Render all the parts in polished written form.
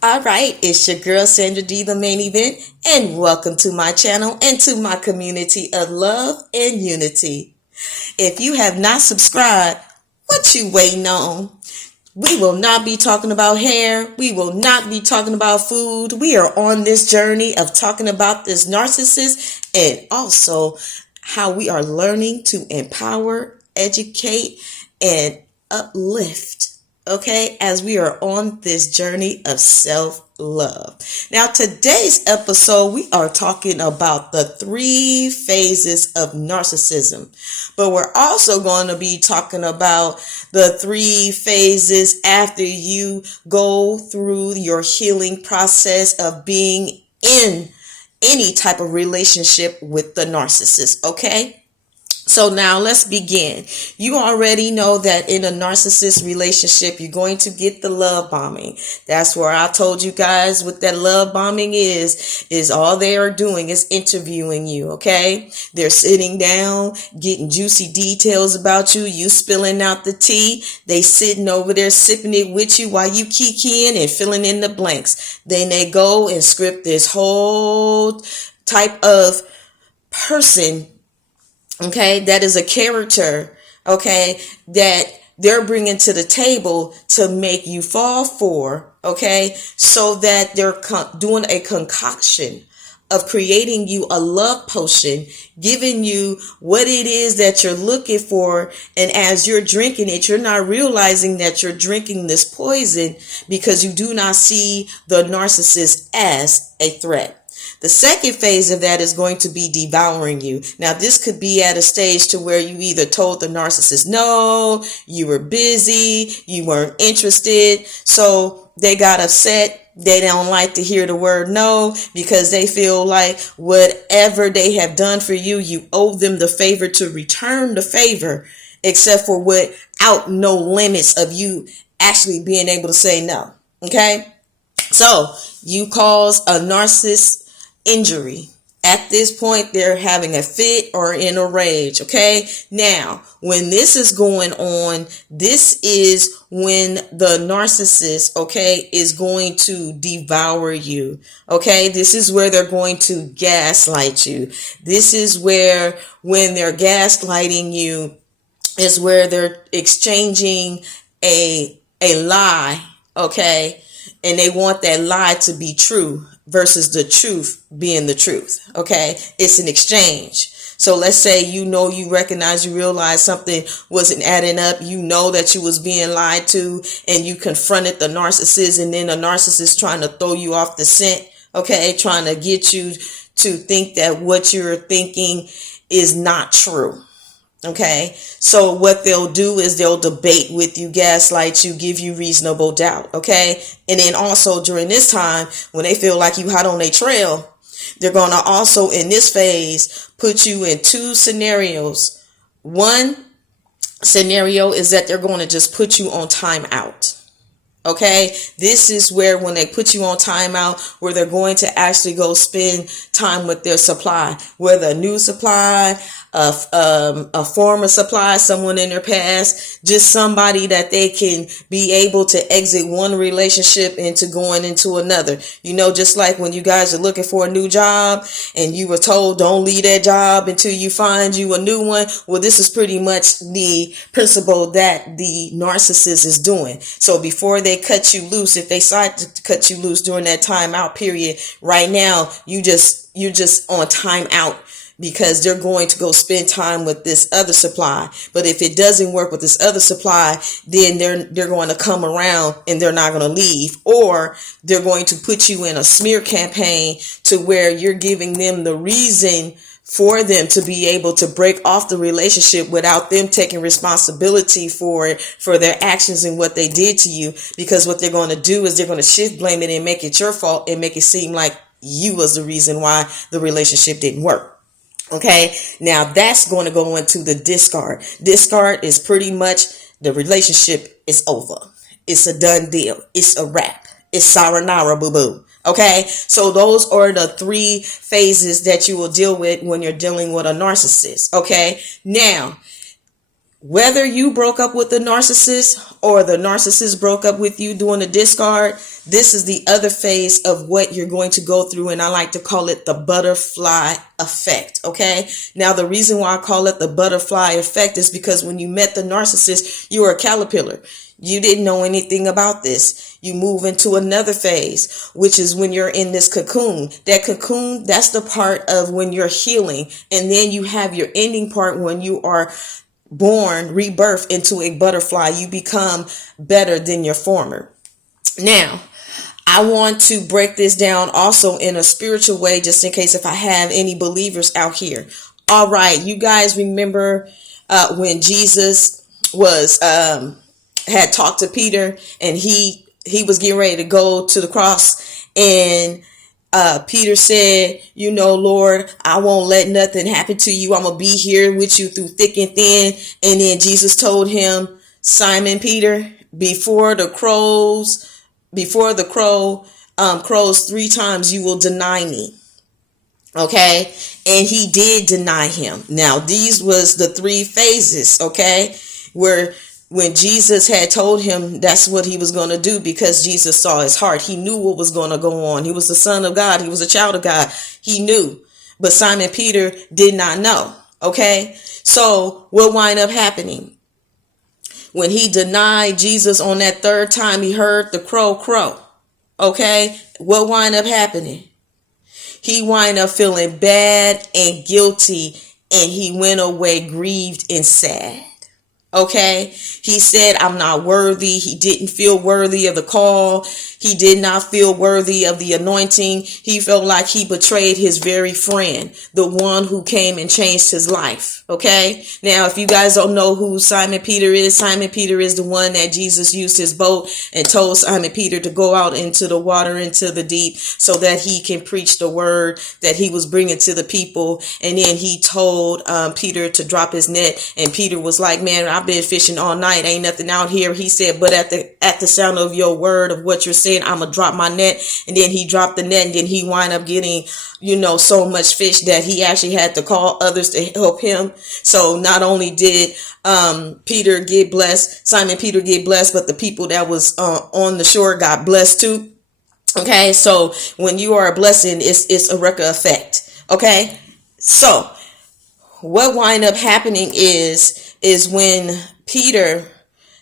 All right, it's your girl Sandra D, the main event, and welcome to my channel and to my community of love and unity. If you have not subscribed, what you waiting on? We will not be talking about hair. We will not be talking about food. We are on this journey of talking about this narcissist and also how we are learning to empower, educate, and uplift. Okay, as we are on this journey of self-love. Now, today's episode, we are talking about the 3 phases of narcissism, but we're also going to be talking about the 3 phases after you go through your healing process of being in any type of relationship with the narcissist. Okay. So now let's begin. You already know that in a narcissist relationship, you're going to get the love bombing. That's where I told you guys what that love bombing is all they are doing is interviewing you. Okay. They're sitting down, getting juicy details about you. You spilling out the tea. They sitting over there sipping it with you while you kikiing and filling in the blanks. Then they go and script this whole type of person, okay, that is a character, okay, that they're bringing to the table to make you fall for, okay, so that they're doing a concoction of creating you a love potion, giving you what it is that you're looking for. And as you're drinking it, you're not realizing that you're drinking this poison because you do not see the narcissist as a threat. The second phase of that is going to be devouring you. Now, this could be at a stage to where you either told the narcissist no, you were busy, you weren't interested, so they got upset. They don't like to hear the word no because they feel like whatever they have done for you, you owe them the favor to return the favor, except for without no limits of you actually being able to say no. Okay? So you cause a narcissist injury. At this point, they're having a fit or in a rage. Okay. Now, when this is going on, this is when the narcissist, okay, is going to devour you. Okay. This is where they're going to gaslight you. This is where, when they're gaslighting you, is where they're exchanging a lie. Okay. And they want that lie to be true versus the truth being the truth. Okay. It's an exchange. So let's say, you recognize, you realize something wasn't adding up. You know that you was being lied to and you confronted the narcissist, and then the narcissist trying to throw you off the scent. Okay. Trying to get you to think that what you're thinking is not true. Okay, so what they'll do is they'll debate with you, gaslight you, give you reasonable doubt. Okay, and then also during this time, when they feel like you hot on their trail, they're going to also in this phase put you in 2 scenarios. One scenario is that they're going to just put you on timeout. Okay, this is where when they put you on timeout, where they're going to actually go spend time with their supply, whether a new supply, a former supply, someone in their past, just somebody that they can be able to exit one relationship into going into another. Just like when you guys are looking for a new job and you were told don't leave that job until you find you a new one. Well, this is pretty much the principle that the narcissist is doing. So before they cut you loose, if they decide to cut you loose during that timeout period, right now you're just on timeout, because they're going to go spend time with this other supply. But if it doesn't work with this other supply, then they're going to come around and they're not going to leave, or they're going to put you in a smear campaign to where you're giving them the reason for them to be able to break off the relationship without them taking responsibility for it, for their actions and what they did to you. Because what they're going to do is they're going to shift blame it and make it your fault and make it seem like you was the reason why the relationship didn't work. Okay, now that's going to go into the discard. Discard is pretty much the relationship is over. It's a done deal. It's a wrap. It's saranara boo boo. Okay, so those are the 3 phases that you will deal with when you're dealing with a narcissist. Okay, now Whether you broke up with the narcissist or the narcissist broke up with you doing the discard, this is the other phase of what you're going to go through. And I like to call it the butterfly effect. Okay. Now, the reason why I call it the butterfly effect is because when you met the narcissist, you were a caterpillar. You didn't know anything about this. You move into another phase, which is when you're in this cocoon. That cocoon, that's the part of when you're healing. And then you have your ending part when you are born, rebirth into a butterfly. You become better than your former. Now, I want to break this down also in a spiritual way, just in case if I have any believers out here. All right, you guys remember when Jesus was had talked to Peter, and he was getting ready to go to the cross, and Peter said, you know, Lord, I won't let nothing happen to you. I'm going to be here with you through thick and thin. And then Jesus told him, Simon Peter, before the crow crows 3 times, you will deny me. Okay. And he did deny him. Now, these was the 3 phases. Okay. Where when Jesus had told him that's what he was going to do, because Jesus saw his heart. He knew what was going to go on. He was the Son of God. He was a child of God. He knew. But Simon Peter did not know. Okay. So what wind up happening? When he denied Jesus on that 3rd time, he heard the crow. Okay. What wind up happening? He wind up feeling bad and guilty, and he went away grieved and sad. Okay. He said, I'm not worthy. He didn't feel worthy of the call. He did not feel worthy of the anointing. He felt like he betrayed his very friend, the one who came and changed his life. Okay. Now, if you guys don't know who Simon Peter is the one that Jesus used his boat and told Simon Peter to go out into the water, into the deep, so that he can preach the word that he was bringing to the people. And then he told Peter to drop his net. And Peter was like, man, I've been fishing all night. Ain't nothing out here. He said, but at the sound of your word, of what you're saying, I'm gonna drop my net. And then he dropped the net, and then he wind up getting, so much fish that he actually had to call others to help him. So not only did Simon Peter get blessed, but the people that was on the shore got blessed too. Okay, so when you are a blessing, it's a ripple effect. Okay, so what wind up happening is when Peter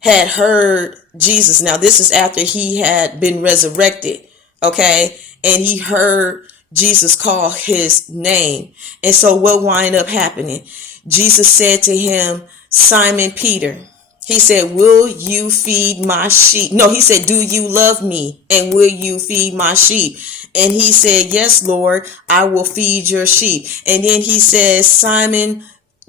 had heard Jesus. Now, this is after he had been resurrected. Okay. And he heard Jesus call his name. And so what wind up happening? Jesus said to him, Simon Peter, he said, will you feed my sheep? No, he said, do you love me? And will you feed my sheep? And he said, yes, Lord, I will feed your sheep. And then he says, Simon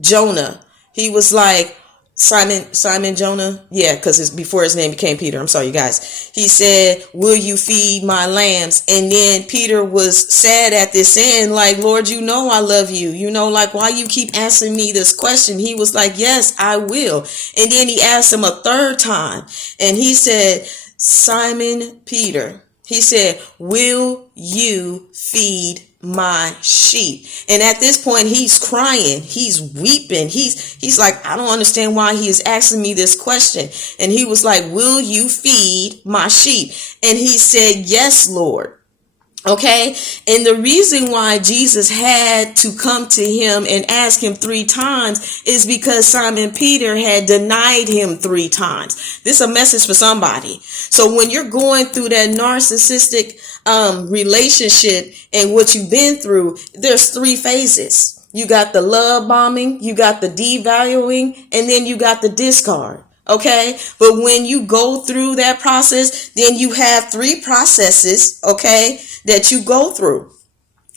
Jonah. He was like, Simon Jonah. Yeah, because it's before his name became Peter. I'm sorry, you guys. He said, will you feed my lambs? And then Peter was sad at this end, like, Lord, I love you. Like, why you keep asking me this question? He was like, yes, I will. And then he asked him a 3rd time. And he said, Simon Peter, he said, will you feed my sheep? And at this point, he's crying, he's weeping, he's like, I don't understand why he is asking me this question. And he was like, will you feed my sheep? And he said, yes, Lord. Okay. And the reason why Jesus had to come to him and ask him 3 times is because Simon Peter had denied him 3 times. This is a message for somebody. So when you're going through that narcissistic relationship and what you've been through, there's 3 phases. You got the love bombing, you got the devaluing, and then you got the discard. Okay. But when you go through that process, then you have 3 processes. Okay. That you go through.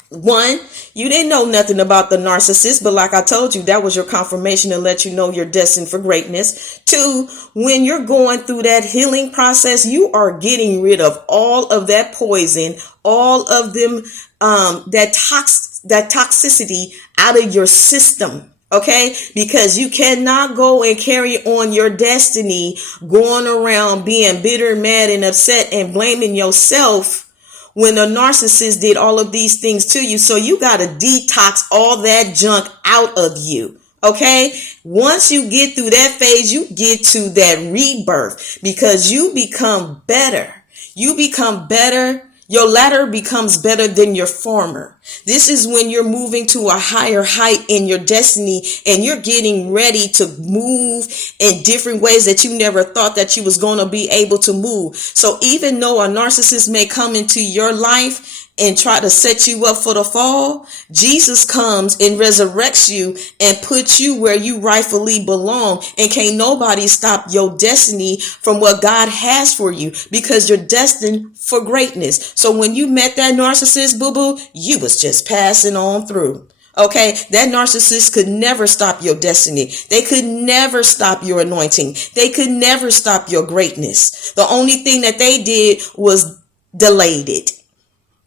1, you didn't know nothing about the narcissist, but like I told you, that was your confirmation to let you know you're destined for greatness. 2, when you're going through that healing process, you are getting rid of all of that poison, all of them, that toxicity out of your system. Okay, because you cannot go and carry on your destiny going around being bitter, mad, and upset and blaming yourself when a narcissist did all of these things to you. So you got to detox all that junk out of you. Okay, once you get through that phase, you get to that rebirth because you become better. You become better. Your latter becomes better than your former. This is when you're moving to a higher height in your destiny and you're getting ready to move in different ways that you never thought that you was going to be able to move. So even though a narcissist may come into your life and try to set you up for the fall, Jesus comes and resurrects you and puts you where you rightfully belong. And can't nobody stop your destiny from what God has for you because you're destined for greatness. So when you met that narcissist, boo-boo, you was just passing on through. Okay, that narcissist could never stop your destiny. They could never stop your anointing. They could never stop your greatness. The only thing that they did was delayed it.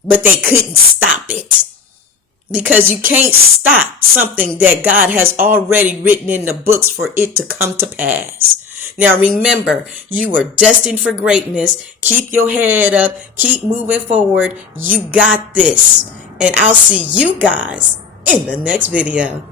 But they couldn't stop it because you can't stop something that God has already written in the books for it to come to pass. Now, remember, you were destined for greatness. Keep your head up. Keep moving forward. You got this. And I'll see you guys in the next video.